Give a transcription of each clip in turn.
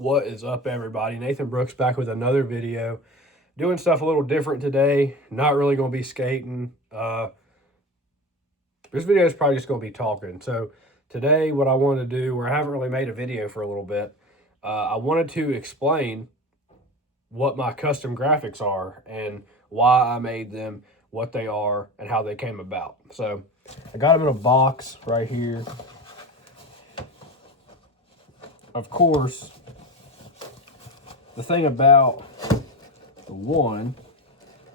What is up, everybody? Nathan Brooks back with another video. Doing stuff a little different today. Not really going to be skating. This video is probably just going to be talking. So today what I want to do, where I haven't really made a video for a little bit, I wanted to explain what my custom graphics are and why I made them, what they are, and how they came about. So I got them in a box right here. Of course, the thing about the one,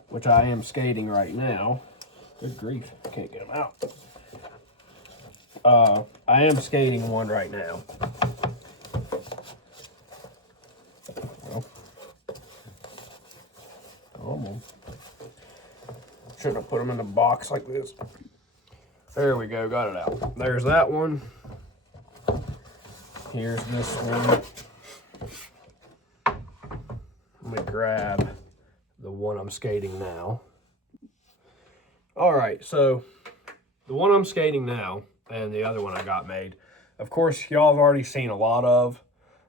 which I am skating right now, good grief, I can't get them out. I am skating one right now. Well, come on. Shouldn't have put them in a box like this. There we go, got it out. There's that one. Here's this one. Let me grab the one I'm skating now. All right, so the one I'm skating now and the other one I got made, of course, y'all have already seen a lot of,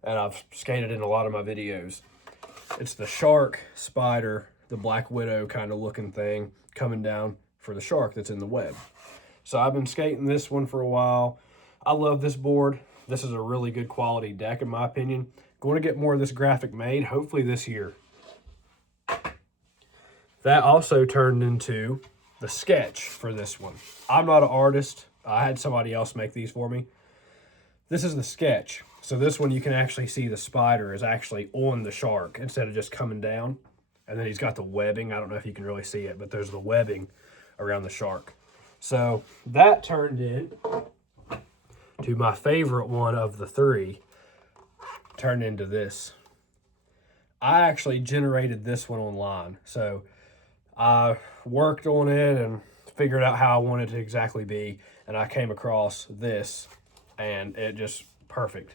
and I've skated in a lot of my videos. It's the shark spider, the Black Widow kind of looking thing coming down for the shark that's in the web. So I've been skating this one for a while. I love this board. This is a really good quality deck in my opinion. Going to get more of this graphic made, hopefully this year. That also turned into the sketch for this one. I'm not an artist. I had somebody else make these for me. This is the sketch. So this one you can actually see the spider is actually on the shark instead of just coming down. And then he's got the webbing. I don't know if you can really see it, but there's the webbing around the shark. So that turned in to my favorite one of the three, turned into this. I actually generated this one online. So I worked on it and figured out how I wanted it to exactly be. And I came across this and it just perfect.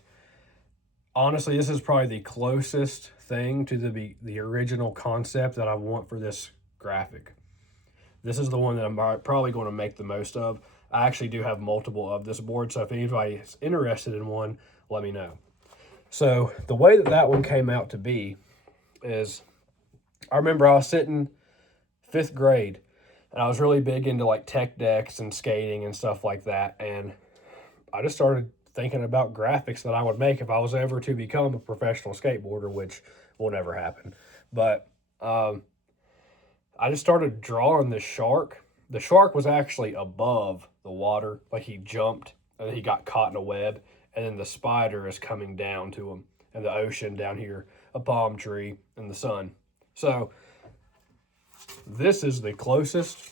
Honestly, this is probably the closest thing to the original concept that I want for this graphic. This is the one that I'm probably going to make the most of. I actually do have multiple of this board, so if anybody is interested in one, let me know. So the way that one came out to be is, I remember I was sitting 5th grade, and I was really big into like tech decks and skating and stuff like that, and I just started thinking about graphics that I would make if I was ever to become a professional skateboarder, which will never happen. But I just started drawing this shark. The shark was actually above the water, like he jumped and then he got caught in a web, and then the spider is coming down to him, and the ocean down here, a palm tree, and the sun. So this is the closest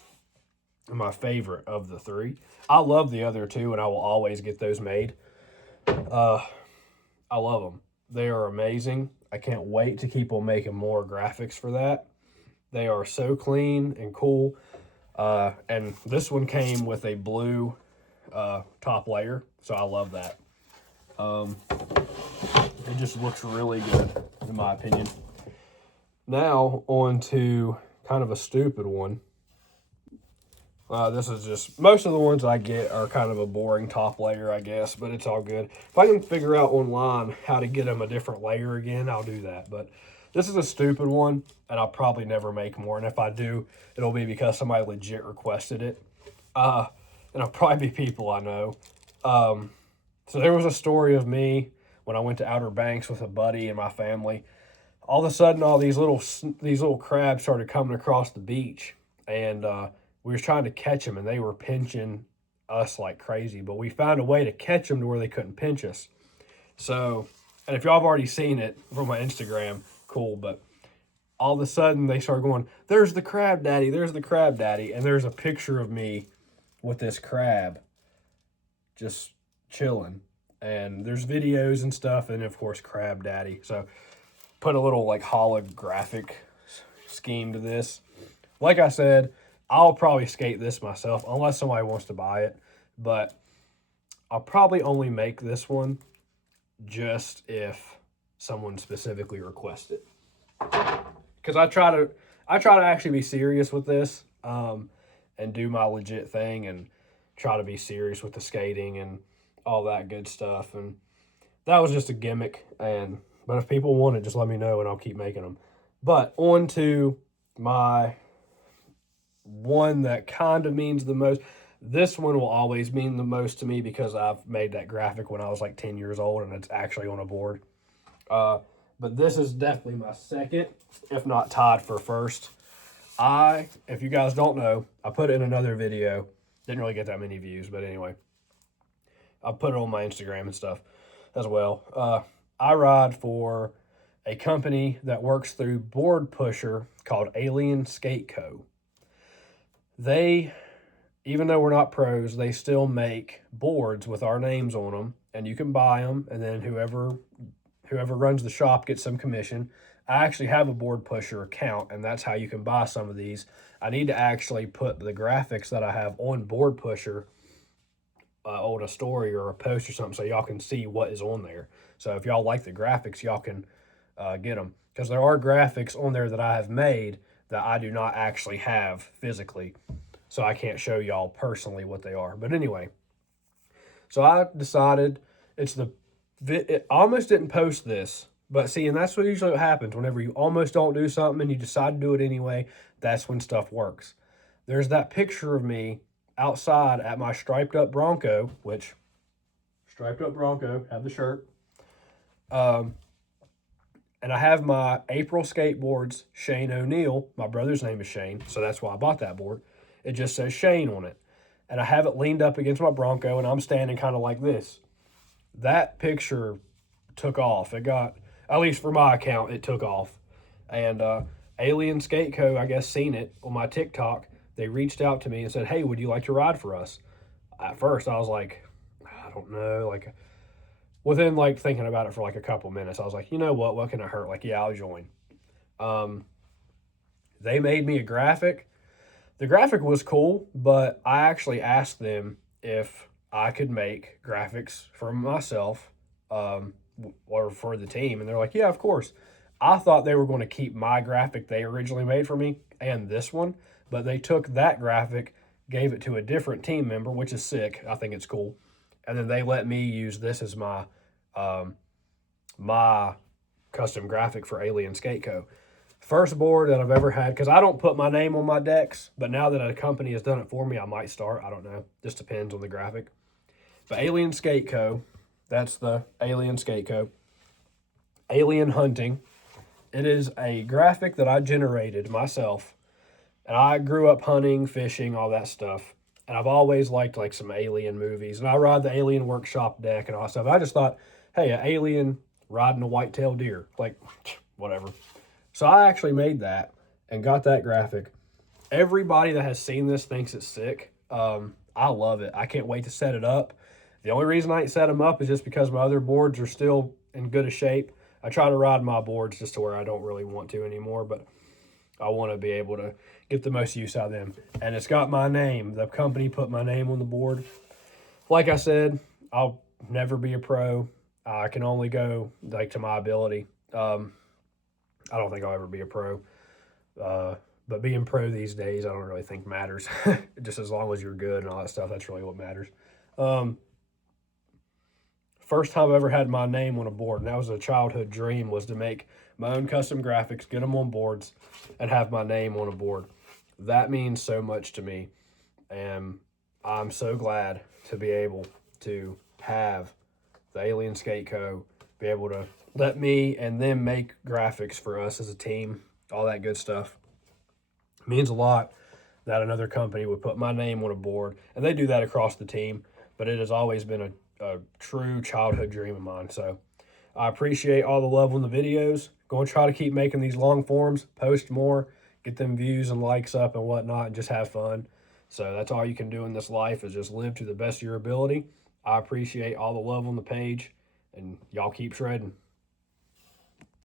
and my favorite of the three. I love the other two, and I will always get those made. I love them. They are amazing. I can't wait to keep on making more graphics for that. They are so clean and cool. And this one came with a blue top layer, so I love that. It just looks really good, in my opinion. Now, on to kind of a stupid one. This is just, most of the ones I get are kind of a boring top layer, I guess, but it's all good. If I can figure out online how to get them a different layer again, I'll do that. But this is a stupid one, and I'll probably never make more. And if I do, it'll be because somebody legit requested it. And it'll probably be people I know. So there was a story of me when I went to Outer Banks with a buddy and my family. All of a sudden, all these little crabs started coming across the beach, and we were trying to catch them, and they were pinching us like crazy. But we found a way to catch them to where they couldn't pinch us. So, and if y'all have already seen it from my Instagram, cool. But all of a sudden, they started going, "There's the crab daddy, there's the crab daddy." And there's a picture of me with this crab just chilling. And there's videos and stuff, and of course, crab daddy. So, put a little like holographic scheme to this. Like I said, I'll probably skate this myself unless somebody wants to buy it, but I'll probably only make this one just if someone specifically requests it. Because I try to actually be serious with this, and do my legit thing and try to be serious with the skating and all that good stuff. And that was just a gimmick, and But if people want it, just let me know and I'll keep making them. But on to my one that kind of means the most. This one will always mean the most to me because I've made that graphic when I was like 10 years old and it's actually on a board. But this is definitely my second, if not tied for first. If you guys don't know, I put it in another video. Didn't really get that many views, but anyway. I put it on my Instagram and stuff as well. I ride for a company that works through Board Pusher called Alien Skate Co. They, even though we're not pros, they still make boards with our names on them, and you can buy them, and then whoever runs the shop gets some commission. I actually have a Board Pusher account, and that's how you can buy some of these. I need to actually put the graphics that I have on Board Pusher on a story or a post or something so y'all can see what is on there. So if y'all like the graphics, y'all can get them. Because there are graphics on there that I have made that I do not actually have physically. So I can't show y'all personally what they are. But anyway, so I decided I almost didn't post this. But see, and that's what usually happens whenever you almost don't do something and you decide to do it anyway. That's when stuff works. There's that picture of me outside at my striped up Bronco, which striped up Bronco, have the shirt. And I have my April skateboards, Shane O'Neill. My brother's name is Shane, so that's why I bought that board. It just says Shane on it. And I have it leaned up against my Bronco, and I'm standing kind of like this. That picture took off. It got, at least for my account, it took off. And Alien Skate Co., I guess, seen it on my TikTok. They reached out to me and said, hey, would you like to ride for us? At first, I was like, I don't know. Like, within, like, thinking about it for, like, a couple minutes, I was like, you know what can it hurt? Like, yeah, I'll join. They made me a graphic. The graphic was cool, but I actually asked them if I could make graphics for myself or for the team. And they're like, yeah, of course. I thought they were going to keep my graphic they originally made for me and this one. But they took that graphic, gave it to a different team member, which is sick. I think it's cool. And then they let me use this as my my custom graphic for Alien Skate Co. First board that I've ever had, because I don't put my name on my decks, but now that a company has done it for me, I might start. I don't know. Just depends on the graphic. But Alien Skate Co., that's the Alien Skate Co. Alien Hunting. It is a graphic that I generated myself. And I grew up hunting, fishing, all that stuff. And I've always liked like some alien movies. And I ride the Alien Workshop deck and all that stuff. I just thought, hey, an alien riding a white-tailed deer. Like, whatever. So I actually made that and got that graphic. Everybody that has seen this thinks it's sick. I love it. I can't wait to set it up. The only reason I ain't set them up is just because my other boards are still in good a shape. I try to ride my boards just to where I don't really want to anymore, but I want to be able to get the most use out of them. And it's got my name. The company put my name on the board. Like I said, I'll never be a pro. I can only go like to my ability. I don't think I'll ever be a pro. But being pro these days, I don't really think matters. Just as long as you're good and all that stuff, that's really what matters. First time I ever had my name on a board, and that was a childhood dream, was to make my own custom graphics, get them on boards, and have my name on a board. That means so much to me, and I'm so glad to be able to have the Alien Skate Co. be able to let me and them make graphics for us as a team, all that good stuff. It means a lot that another company would put my name on a board, and they do that across the team, but it has always been a true childhood dream of mine. So I appreciate all the love on the videos. Going to try to keep making these long forms, post more, get them views and likes up and whatnot, and just have fun. So that's all you can do in this life, is just live to the best of your ability. I appreciate all the love on the page, and y'all keep shredding.